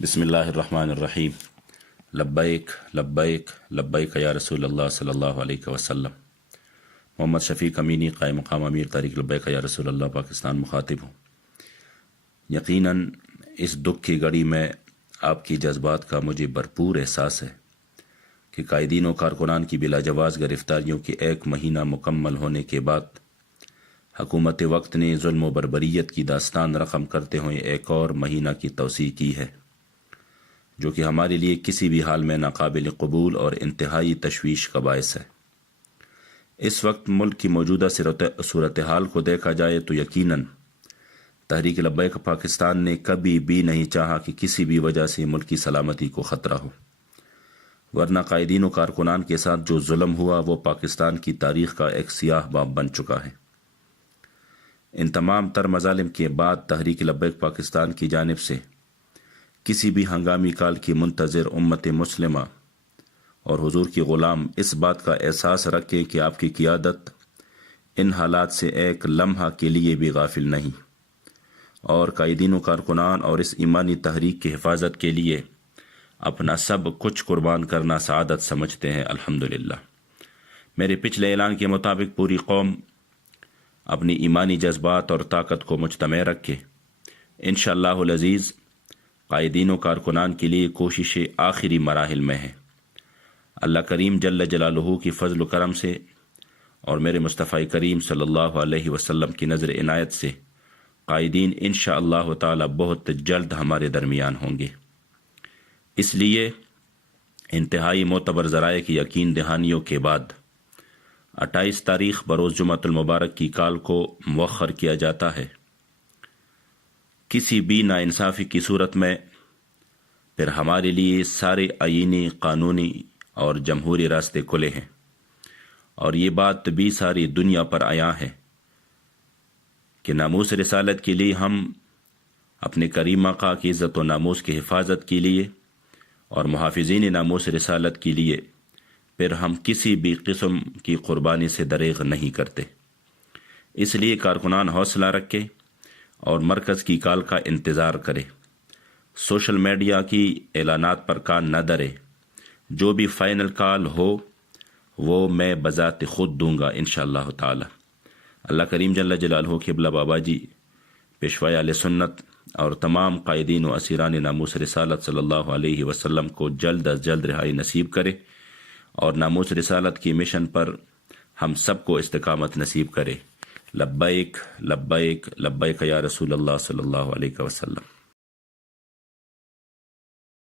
بسم اللہ الرحمن الرحیم۔ لبیک لبیک لبیک یا رسول اللہ صلی اللہ علیہ وسلم۔ محمد شفیق امینی، قائم مقام امیر طریق لبیک یا رسول اللہ، پاکستان مخاطب ہوں۔ یقیناً اس دکھ کی گھڑی میں آپ کی جذبات کا مجھے بھرپور احساس ہے کہ قائدین و کارکنان کی بلا جواز گرفتاریوں کے 1 مہینہ مکمل ہونے کے بعد حکومت وقت نے ظلم و بربریت کی داستان رقم کرتے ہوئے 1 اور مہینہ کی توسیع کی ہے، جو کہ ہمارے لیے کسی بھی حال میں ناقابل قبول اور انتہائی تشویش کا باعث ہے۔ اس وقت ملک کی موجودہ صورتحال کو دیکھا جائے تو یقیناً تحریک لبیک پاکستان نے کبھی بھی نہیں چاہا کہ کسی بھی وجہ سے ملک کی سلامتی کو خطرہ ہو، ورنہ قائدین و کارکنان کے ساتھ جو ظلم ہوا وہ پاکستان کی تاریخ کا ایک سیاہ باب بن چکا ہے۔ ان تمام تر مظالم کے بعد تحریک لبیک پاکستان کی جانب سے کسی بھی ہنگامی کال کی منتظر امت مسلمہ اور حضور کی غلام اس بات کا احساس رکھیں کہ آپ کی قیادت ان حالات سے ایک لمحہ کے لیے بھی غافل نہیں، اور قائدین و کارکنان اور اس ایمانی تحریک کی حفاظت کے لیے اپنا سب کچھ قربان کرنا سعادت سمجھتے ہیں۔ الحمدللہ۔ میرے پچھلے اعلان کے مطابق پوری قوم اپنی ایمانی جذبات اور طاقت کو مجتمع رکھے۔ انشاءاللہ العزیز قائدین و کارکنان کے لیے کوششیں آخری مراحل میں ہیں۔ اللہ کریم جل جلالہ کی فضل و کرم سے اور میرے مصطفی کریم صلی اللہ علیہ وسلم کی نظر عنایت سے قائدین انشاءاللہ تعالی بہت جلد ہمارے درمیان ہوں گے۔ اس لیے انتہائی معتبر ذرائع کی یقین دہانیوں کے بعد 28 تاریخ بروز جمعۃ المبارک کی کال کو مؤخر کیا جاتا ہے۔ کسی بھی ناانصافی کی صورت میں پھر ہمارے لیے سارے آئینی، قانونی اور جمہوری راستے کھلے ہیں، اور یہ بات بھی ساری دنیا پر عیاں ہے کہ ناموس رسالت کے لیے ہم اپنے کریم آقا کی عزت و ناموس کی حفاظت کے لیے اور محافظین ناموس رسالت کے لیے پھر ہم کسی بھی قسم کی قربانی سے دریغ نہیں کرتے۔ اس لیے کارکنان حوصلہ رکھے اور مرکز کی کال کا انتظار کرے، سوشل میڈیا کی اعلانات پر کان نہ دھرے۔ جو بھی فائنل کال ہو وہ میں بذات خود دوں گا انشاءاللہ تعالی۔ اللہ کریم جل جلالہ قبلہ بابا جی، پیشوائے اہل سنت اور تمام قائدین و اسیران ناموس رسالت صلی اللہ علیہ وسلم کو جلد از جلد رہائی نصیب کرے، اور ناموس رسالت کی مشن پر ہم سب کو استقامت نصیب کرے۔ لبیک لبیک لبیک یا رسول اللہ صلی اللہ علیہ وسلم۔